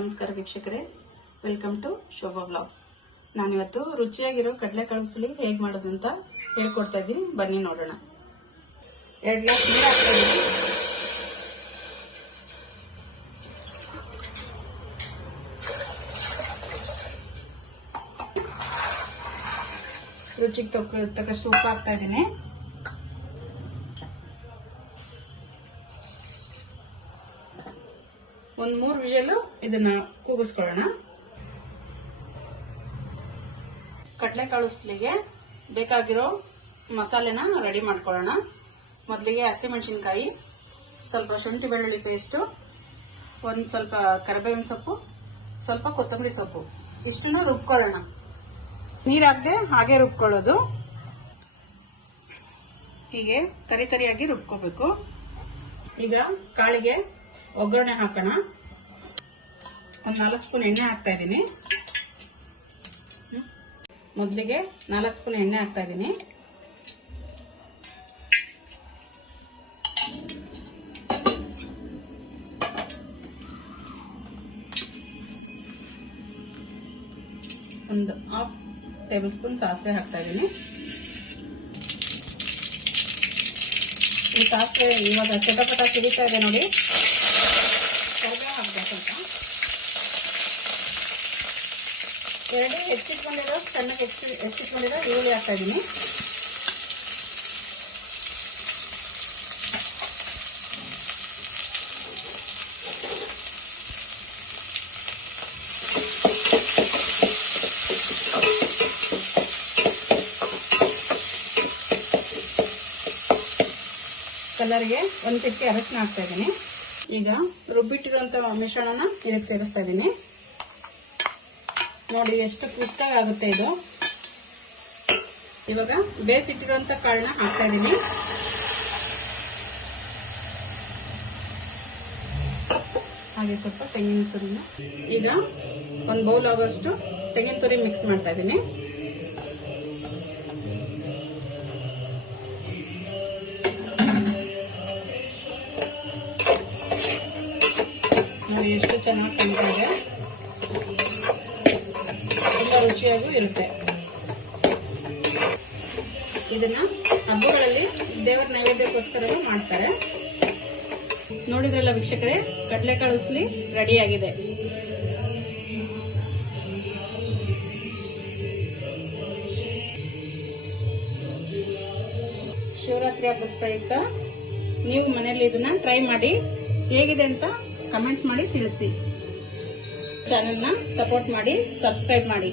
ನಮಸ್ಕಾರ ವೀಕ್ಷಕರೇ, welcome to Shobha vlogs. ನಾನಿವತ್ತು ರುಚಿಯಾಗಿರೋ ಕಡಲೆಕಾಳು ಉಸಳಿ ಹೇಗೆ ಮಾಡೋದು ಅಂತ ಹೇಳ್ಕೊಡ್ತಾ ಇದ್ದೀನಿ. ಬನ್ನಿ ನೋಡೋಣ. 2 ಗ್ಲಾಸ್ ನೀರು ಹಾಕ್ತಾ ಇದ್ದೀನಿ. ರುಚಿಗೆ ತಕ್ಕಷ್ಟು ಉಪ್ಪು ಹಾಕ್ತಾ ಇದ್ದೀನಿ. ಒಂದು 3 ವಿಷಲ್ ಇದನ್ನ ಕೂಗಿಸ್ಕೊಳ್ಳೋಣ. ಕಡಲೆಕಾಳು ಉಸಳಿಗೆ ಬೇಕಾಗಿರೋ ಮಸಾಲೆನ ರೆಡಿ ಮಾಡ್ಕೊಳ್ಳೋಣ. ಮೊದಲಿಗೆ ಹಸಿಮೆಣಸಿನಕಾಯಿ, ಸ್ವಲ್ಪ ಶುಂಠಿ ಬೆಳ್ಳುಳ್ಳಿ ಪೇಸ್ಟು, ಒಂದು ಸ್ವಲ್ಪ ಕರಿಬೇವಿನ ಸೊಪ್ಪು, ಸ್ವಲ್ಪ ಕೊತ್ತಂಬರಿ ಸೊಪ್ಪು, ಇಷ್ಟನ್ನ ರುಬ್ಕೊಳ್ಳೋಣ. ನೀರು ಹಾಕದೆ ಹಾಗೆ ರುಬ್ಕೊಳ್ಳೋದು. ಹೀಗೆ ತರಿಯಾಗಿ ರುಬ್ಕೋಬೇಕು. ಈಗ ಕಾಳಿಗೆ ಒಗ್ಗರಣೆ ಹಾಕೋಣ. ಒಂದು 4 ಸ್ಪೂನ್ ಎಣ್ಣೆ ಹಾಕ್ತಾ ಇದ್ದೀನಿ. ಮೊದಲಿಗೆ 4 ಸ್ಪೂನ್ ಎಣ್ಣೆ ಹಾಕ್ತಾ ಇದ್ದೀನಿ. ಒಂದು 1/2 ಟೇಬಲ್ ಸ್ಪೂನ್ ಸಾಸಿವೆ ಹಾಕ್ತಾ ಇದ್ದೀನಿ. ಈ ಸಾಸಿವೆ ಇವಾಗ ಚಟಪಟ ಸಿಡಿತಾ ಇದೆ ನೋಡಿ. ಕರಿಬೇವು ಹಾಕ್ಬೇಕು. ಸ್ವಲ್ಪ 2 ಹೆಚ್ಚಿಟ್ಕೊಂಡಿರೋ ಚೆನ್ನಾಗಿ ಹೆಚ್ಚಿಟ್ಕೊಂಡಿರೋ ಈರುಳ್ಳಿ ಹಾಕ್ತಾ ಇದ್ದೀನಿ. ಕಲರ್ಗೆ 1 ಚಿಟಿಕೆ ಅರಶಿನ ಹಾಕ್ತಾ ಇದ್ದೀನಿ. ಈಗ ರುಬ್ಬಿಟ್ಟಿರುವಂತ ಮಿಶ್ರಣನ ಇದಕ್ಕೆ ಸೇರಿಸ್ತಾ ಇದ್ದೀನಿ. ನೋಡಿ ಎಷ್ಟು ಕ್ರಿಸ್ಪಾಗಿ ಆಗುತ್ತೆ ಇದು. ಇವಾಗ ಬೇಯಿಸಿಟ್ಟಿರುವಂತ ಕಾಳನ್ನ ಹಾಕ್ತಾ ಇದ್ದೀನಿ. ಹಾಗೆ ಸ್ವಲ್ಪ ತೆಂಗಿನ ತುರಿನ, ಈಗ 1 ಬೌಲ್ ಆಗೋಷ್ಟು ತೆಂಗಿನ ತುರಿ ಮಿಕ್ಸ್ ಮಾಡ್ತಾ ಇದ್ದೀನಿ. ನೋಡಿ ಎಷ್ಟು ಚೆನ್ನಾಗಿ ಕಾಣ್ತಾ ಇದೆ. ತುಂಬಾ ರುಚಿಯಾಗೂ ಇರುತ್ತೆ. ಇದನ್ನ ಹಬ್ಬಗಳಲ್ಲಿ ದೇವರ ನೈವೇದ್ಯಕ್ಕೋಸ್ಕರ ಮಾಡ್ತಾರೆ. ನೋಡಿದ್ರಲ್ಲ ವೀಕ್ಷಕರೇ, ಕಡಲೆಕಾಳು ಉಸಳಿ ರೆಡಿ ಆಗಿದೆ. ಶಿವರಾತ್ರಿ ಹಬ್ಬದ ಪ್ರಯುಕ್ತ ನೀವು ಮನೆಯಲ್ಲಿ ಇದನ್ನ ಟ್ರೈ ಮಾಡಿ, ಹೇಗಿದೆ ಅಂತ ಕಮೆಂಟ್ಸ್ ಮಾಡಿ ತಿಳಿಸಿ. ಚಾನೆಲ್ನ ಸಪೋರ್ಟ್ ಮಾಡಿ, ಸಬ್ಸ್ಕ್ರೈಬ್ ಮಾಡಿ.